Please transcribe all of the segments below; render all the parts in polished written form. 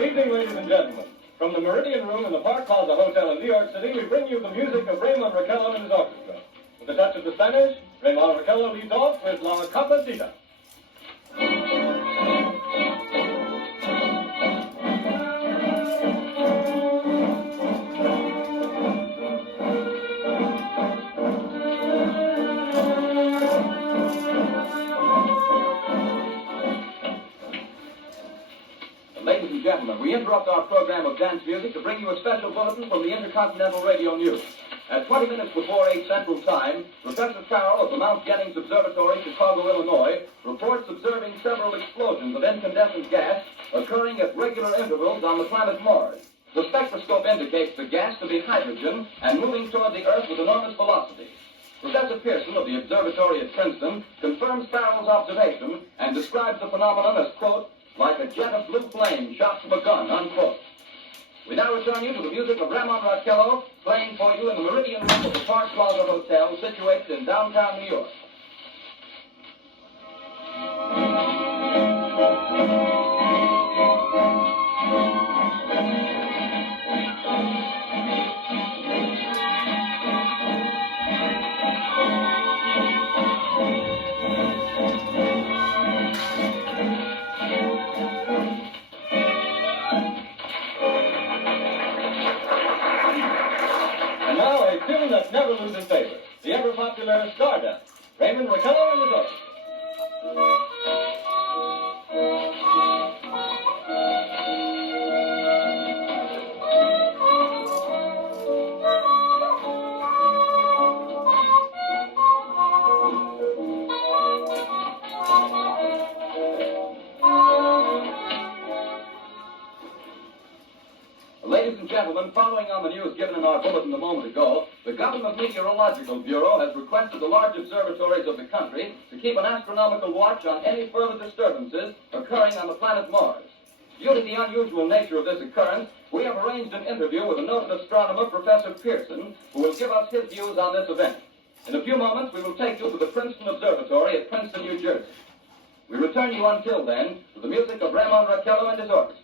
Good evening, ladies and gentlemen. From the Meridian Room in the Park Plaza Hotel in New York City, we bring you the music of Raymond Raquel and his orchestra. With a touch of the Spanish, Raymond Raquel leads off with La Capacita. Ladies and gentlemen, we interrupt our program of dance music to bring you a special bulletin from the Intercontinental Radio News. At 20 minutes before 8 Central Time, Professor Carroll of the Mount Jennings Observatory, Chicago, Illinois, reports observing several explosions of incandescent gas occurring at regular intervals on the planet Mars. The spectroscope indicates the gas to be hydrogen and moving toward the Earth with enormous velocity. Professor Pearson of the observatory at Princeton confirms Carroll's observation and describes the phenomenon as, quote, like a jet of blue flame shot from a gun, unquote. We now return you to the music of Ramon Raquel, playing for you in the Meridian Room of the Park Plaza Hotel, situated in downtown New York. And now a tune that never loses favor, the ever-popular Stardust, Raymond Raquel and his orchestra. Ladies and gentlemen, following on the news given in our bulletin a moment ago, the Government Meteorological Bureau has requested the large observatories of the country to keep an astronomical watch on any further disturbances occurring on the planet Mars. Due to the unusual nature of this occurrence, we have arranged an interview with a noted astronomer, Professor Pearson, who will give us his views on this event. In a few moments, we will take you to the Princeton Observatory at Princeton, New Jersey. We return you until then to the music of Ramon Raquel and his orchestra.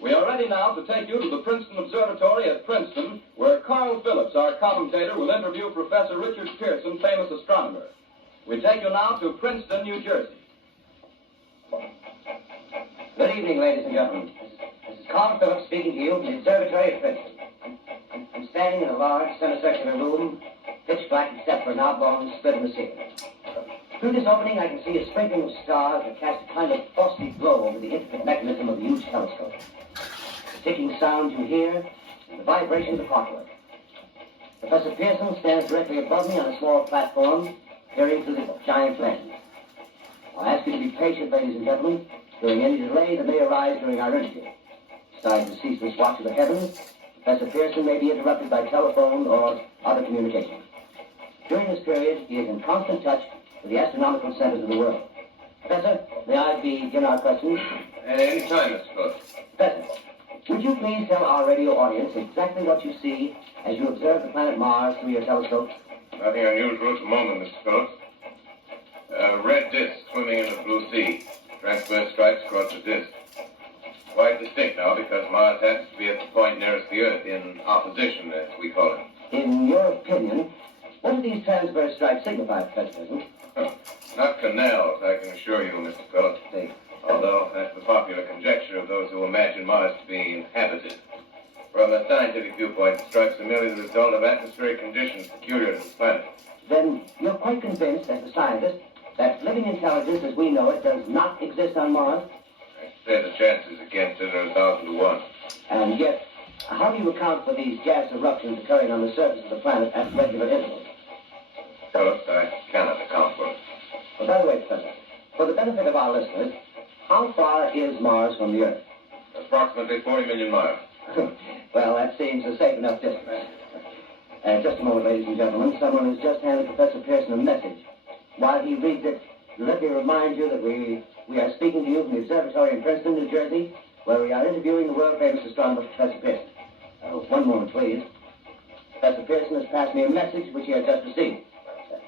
We are ready now to take you to the Princeton Observatory at Princeton, where Carl Phillips, our commentator, will interview Professor Richard Pearson, famous astronomer. We take you now to Princeton, New Jersey. Good evening, ladies and gentlemen. This is Carl Phillips speaking to you from the Observatory at Princeton. I'm standing in a large semicircular room, pitch black except for an oblong split in the ceiling. Through this opening, I can see a sprinkling of stars that cast a kind of frosty glow over the intricate mechanism of the huge telescope. The ticking sounds you hear, and the vibrations of clockwork. Professor Pearson stands directly above me on a small platform, peering through the giant lens. I'll ask you to be patient, ladies and gentlemen, during any delay that may arise during our interview. Besides the ceaseless watch of the heavens, Professor Pearson may be interrupted by telephone or other communication. During this period, he is in constant touch with the astronomical centers of the world. Professor, may I begin our questions? At any time, Mr. Phillips. Professor, would you please tell our radio audience exactly what you see as you observe the planet Mars through your telescope? Nothing unusual at the moment, Mr. Phillips. A red disk swimming in the blue sea. Transverse stripes across the disk. Quite distinct now because Mars happens to be at the point nearest the Earth in opposition, as we call it. In your opinion, what do these transverse stripes signify, Professor Pearson? Not canals, I can assure you, Mr. Phillips. Although that's the popular conjecture of those who imagine Mars to be inhabited. From a scientific viewpoint, the stripes are merely the result of atmospheric conditions peculiar to the planet. Then you're quite convinced, as a scientist, that living intelligence as we know it does not exist on Mars? I'd say the chances against it are 1,000 to 1. And yet, how do you account for these gas eruptions occurring on the surface of the planet at regular intervals? Phillips, I cannot account for it. Well, by the way, Professor, for the benefit of our listeners, how far is Mars from the Earth? Approximately 40 million miles. Well, that seems a safe enough distance. Just a moment, ladies and gentlemen. Someone has just handed Professor Pearson a message. While he reads it, let me remind you that we are speaking to you from the observatory in Princeton, New Jersey, where we are interviewing the world-famous astronomer, Professor Pearson. One moment, please. Professor Pearson has passed me a message which he has just received.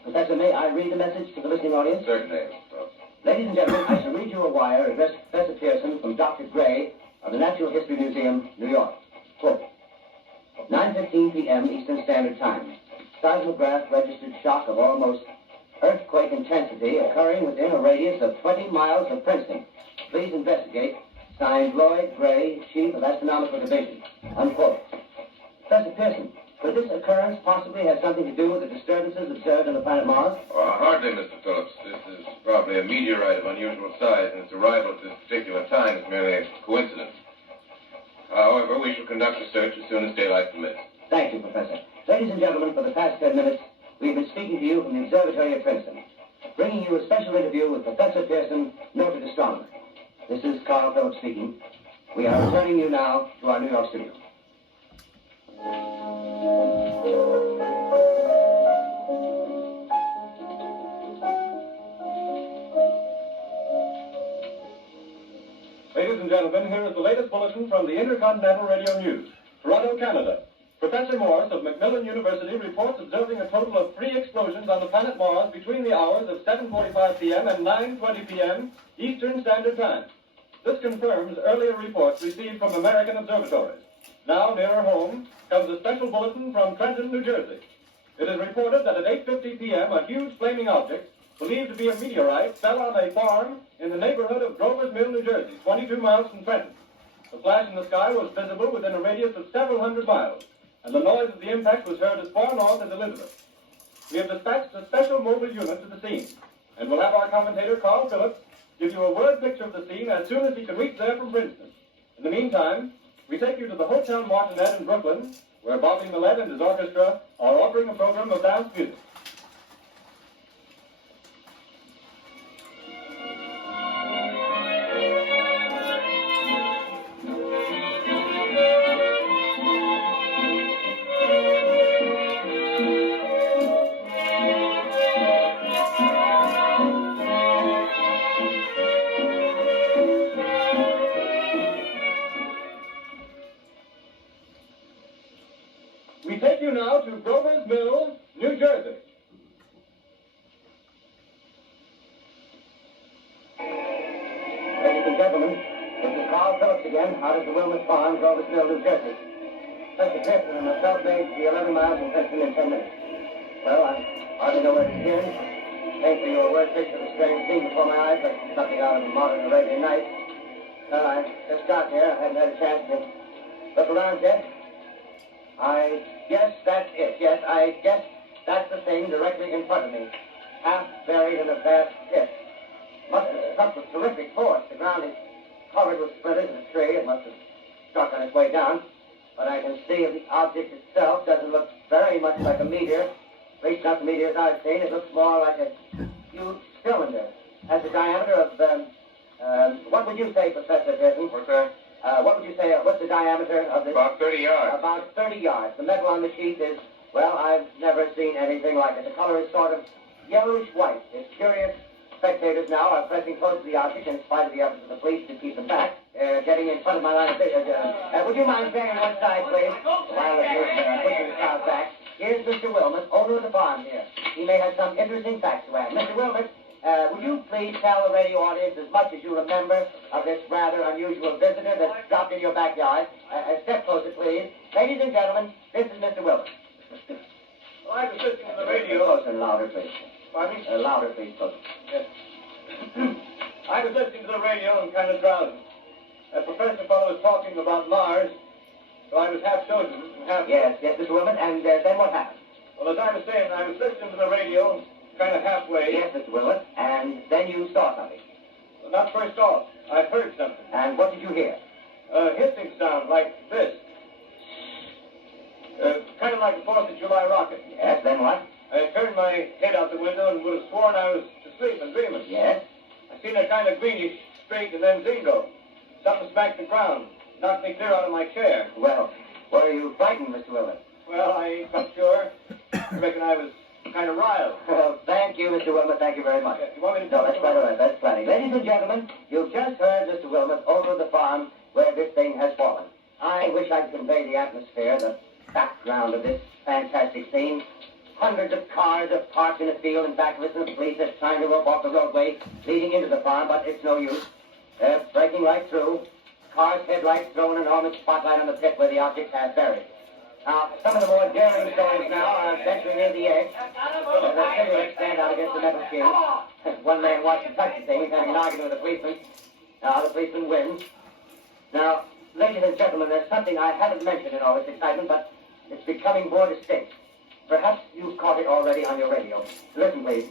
Professor, may I read the message to the listening audience? Certainly, Mr. Phillips. Ladies and gentlemen, I shall read you a wire addressed to Professor Pearson from Dr. Gray of the Natural History Museum, New York. Quote, 9:15 p.m. Eastern Standard Time. Seismograph registered shock of almost earthquake intensity occurring within a radius of 20 miles of Princeton. Please investigate. Signed, Lloyd Gray, Chief of Astronomical Division. Unquote. Professor Pearson, could this occurrence possibly have something to do with the disturbances observed on the planet Mars? Hardly, Mr. Phillips. This is probably a meteorite of unusual size, and its arrival at this particular time is merely a coincidence. However, we shall conduct a search as soon as daylight permits. Thank you, Professor. Ladies and gentlemen, for the past 10 minutes, we've been speaking to you from the observatory at Princeton, bringing you a special interview with Professor Pearson, noted astronomer. This is Carl Phillips speaking. We are returning you now to our New York studio. Ladies and gentlemen, here is the latest bulletin from the Intercontinental Radio News. Toronto, Canada. Professor Morse of Macmillan University reports observing a total of 3 explosions on the planet Mars between the hours of 7:45 p.m. and 9:20 p.m. Eastern Standard Time. This confirms earlier reports received from American observatories. Now, nearer home, comes a special bulletin from Trenton, New Jersey. It is reported that at 8:50 p.m., a huge flaming object, believed to be a meteorite, fell on a farm in the neighborhood of Grover's Mill, New Jersey, 22 miles from Trenton. The flash in the sky was visible within a radius of several hundred miles, and the noise of the impact was heard as far north as Elizabeth. We have dispatched a special mobile unit to the scene, and will have our commentator, Carl Phillips, give you a word picture of the scene as soon as he can reach there from Princeton. In the meantime, we take you to the Hotel Martinet in Brooklyn, where Bobby Millett and his orchestra are offering a program of dance music. We take you now to Grover's Mill, New Jersey. Ladies and gentlemen, this is Carl Phillips again, out of the Wilmot Farm, Grover's Mill, New Jersey. Professor Pearson and myself made the 11 miles from Princeton in 10 minutes. Well, I hardly know where to begin. Paint for you a word picture of the strange scene before my eyes, but something out of a modern Arabian Nights. Well, I just got here. I haven't had a chance to look around yet. I guess that's it. Yes, I guess that's the thing directly in front of me. Half buried in a vast pit. Must have struck with terrific force. The ground is covered with splinters of the tree. It must have struck on its way down. But I can see the object itself doesn't look very much like a meteor. At least not the meteors I've seen. It looks more like a huge cylinder. Has a diameter of, what would you say, Professor Pearson? What's that? What would you say, what's the diameter of this? About 30 yards. About 30 yards. The metal on the sheath is, well, I've never seen anything like it. The color is sort of yellowish white. It's curious. Spectators now are pressing close to the object in spite of the efforts of the police to keep them back. Getting in front of my line of vision. Would you mind staying on one side, please? While it is pushing the crowd back. Here's Mr. Wilmot, owner of the farm here. He may have some interesting facts to add. Mr. Wilmot, would you please tell the radio audience as much as you remember of this rather unusual visitor that dropped in your backyard? Step closer, please. Ladies and gentlemen, this is Mr. Wilmot. Well, I was listening to the radio. Closer and louder, please. Pardon me? Louder, please, closer. Yes. I was listening to the radio and kind of drowsing. That professor fellow was talking about Mars, so I was half chosen and half... Yes, Mr. Wilmot, and then what happened? Well, as I was saying, I was listening to the radio, kind of halfway. Yes, Mr. Wilmot, and then you saw something. Well, not first off. I heard something. And what did you hear? A hissing sound like this. Kind of like a 4th of July rocket. Yes, then what? I turned my head out the window and would have sworn I was asleep and dreaming. Yes? I seen a kind of greenish streak and then zingo. Something smacked the ground. Knocked me clear out of my chair. Well, were you frightened, Mr. Wilmot? Well, I ain't quite sure. I reckon I was kind of riled. Thank you, Mr. Wilmot. Thank you very much. You want me to No, tell that's you quite all right. That's plenty. Ladies and gentlemen, you've just heard Mr. Wilmot over the farm where this thing has fallen. I wish I could convey the atmosphere, the background of this fantastic scene. Hundreds of cars are parked in a field in back of us, and the police are trying to rope off the roadway leading into the farm, but it's no use. They're breaking right through. Cars' headlights throw an enormous spotlight on the pit where the object has buried. Now, some of the more daring souls now are venturing in the edge. The cigarettes stand out against the metal shield. One man wants to touch the thing. He's having an argument with the policeman. Now, the policeman wins. Now, ladies and gentlemen, there's something I haven't mentioned in all this excitement, but it's becoming more distinct. Perhaps you've caught it already on your radio. Listen, please.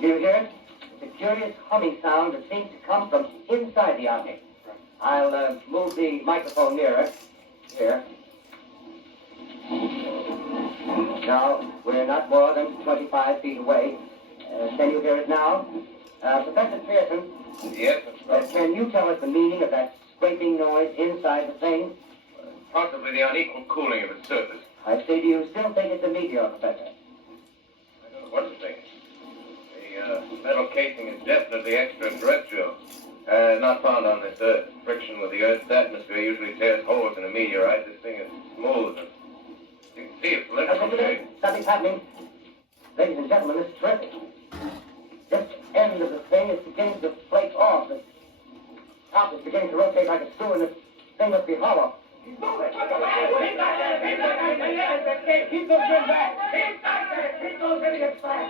Do you hear it? It's a curious humming sound that seems to come from inside the object. I'll move the microphone nearer. Here. Now, we're not more than 25 feet away. Can you hear it now? Professor Pearson? Yes, Can you tell us the meaning of that scraping noise inside the thing? possibly the unequal cooling of its surface. I say, do you still think it's a meteor, Professor? I don't know what to think. The metal casing is definitely extraterrestrial. Not found on this Earth. Friction with the Earth's atmosphere usually tears holes in a meteorite. This thing is smooth. And you can see it from shape. Something's happening. Ladies and gentlemen, this is terrific. This end of the thing is beginning to flake off. The top is beginning to rotate like a screw, and the thing must be hollow. Keep those men back! Keep those idiots back!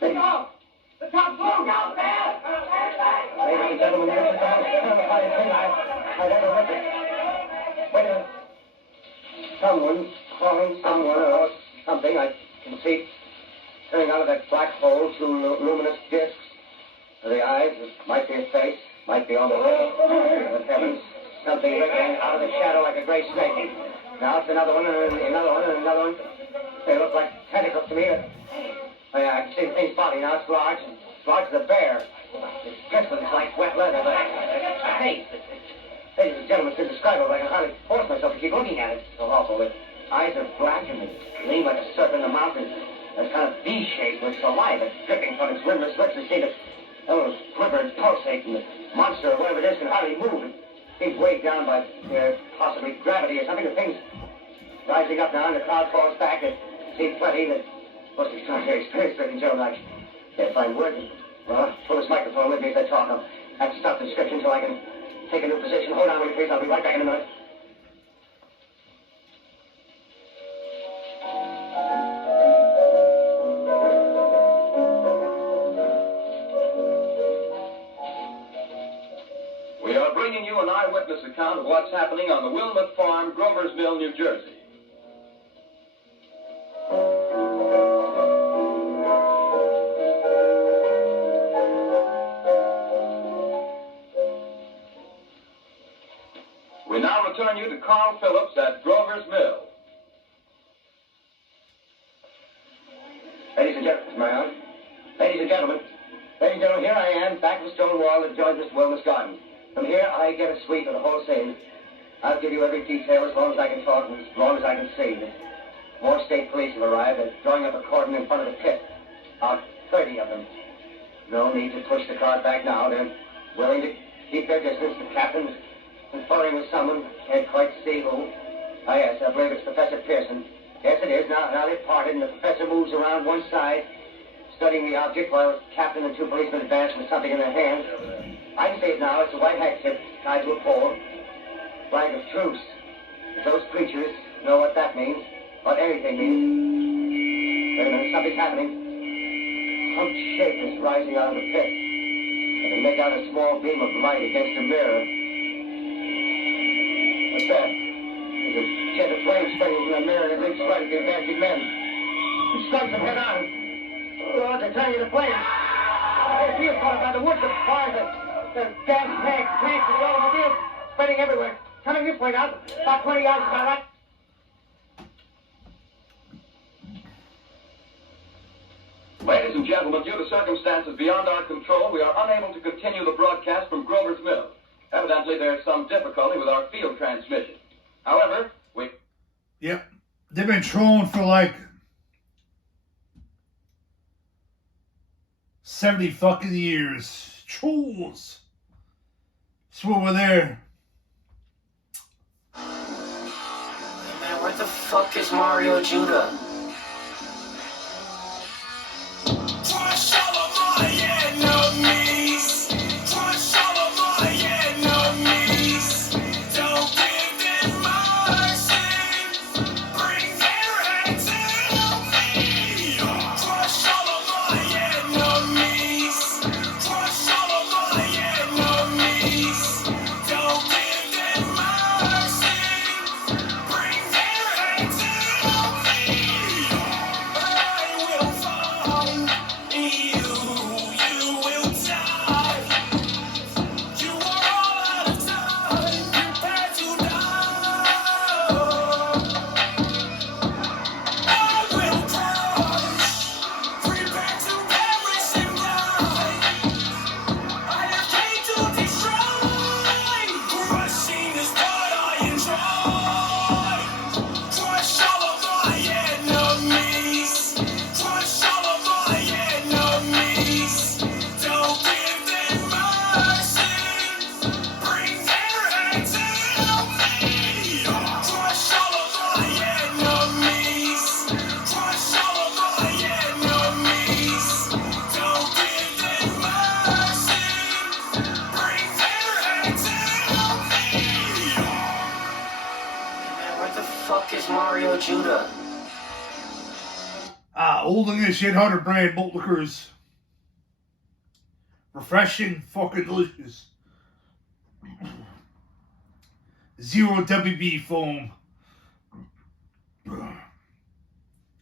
Take off! The top's loose out there! Ladies and gentlemen, this is the most terrifying thing I've ever witnessed. Wait a minute. Someone's calling someone or something. I can see coming out of that black hole two luminous discs. The eyes, it might be a face, might be on the head. The heavens, something wriggling out of the shadow like a gray snake. Now it's another one, and another one, and another one. They look like tentacles to me. I can see the thing's body now. It's large as a bear. It's glistens like wet leather, but it's a face. Ladies and gentlemen, to describe it, I can hardly force myself to keep looking at it. It's so awful. Its eyes are black and they gleam like a serpent in the mountains. It's kind of V-shaped with saliva dripping from its rimless lips. It seems to quiver and pulsate, and the monster or whatever it is can hardly move. It seems weighed down by possibly gravity or something. The thing's rising up now, and the crowd falls back. It seems plenty that must be extraordinary experience, ladies and gentlemen. I can't find words. Well, pull this microphone with me as I talk. I'll have to stop the description until I can take a new position. Hold on, will you please? I'll be right back in a minute. We are bringing you an eyewitness account of what's happening on the Wilmot Farm, Grover's Mill, New Jersey. We now return you to Carl Phillips at Grover's Mill. Ladies and gentlemen, my own. Ladies and gentlemen, here I am, back of the stone wall that joins Mr. Wilmot's garden. From here, I get a sweep of the whole scene. I'll give you every detail as long as I can talk and as long as I can see. More state police have arrived. They're drawing up a cordon in front of the pit. About 30 of them. No need to push the car back now. They're willing to keep their distance. The captain's conferring with someone. Can't quite see who. Ah, yes, I believe it's Professor Pearson. Yes, it is. Now they've parted, and the professor moves around one side, studying the object while the captain and two policemen advance with something in their hands. I can see it now. It's a white handkerchief tied to a pole. Flag of truce. If those creatures know what that means, what anything means. Wait a minute, something's happening. A humped shape is rising out of the pit. I can make out a small beam of light against a mirror. What's that? There's a jet of flame springing from the mirror and it leaps right at the advancing men. He strikes them head on. Oh, they're turning into flames. Their field caught up by the woods, the fires, the gas tanks, and the automobiles spreading everywhere. Coming this way now, about 20 yards to my right. Ladies and gentlemen, due to circumstances beyond our control, we are unable to continue the broadcast from Grover's Mill. Evidently, there's some difficulty with our field transmission. However, we... Yep. They've been trolling for like 70 fucking years. Trolls. That's what we're there. Man, where the fuck is Mario Judah? Crush all of my enemies. Crush all of my enemies. Don't give them mercy. Bring their heads to me. Crush all of my enemies. Crush all of my enemies. Don't give them mercy. Bring their heads to me. I will find you. You will die. You are all out of time. Prepare to die. I will crush. Prepare to perish and die. I have came to destroy. Crushing is what I enjoy. Crush all of my enemies. Crush all of my enemies. Don't give them mercy. Bring their heads to me. Crush all of my enemies. Crush all of my enemies. Don't give them mercy. Bring their heads to me. Man, where the fuck is Mario Judah? Old English 800 brand malt liquors. Refreshing, fucking delicious. Zero WB foam.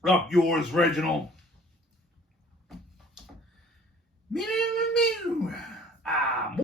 Up yours, Reginald.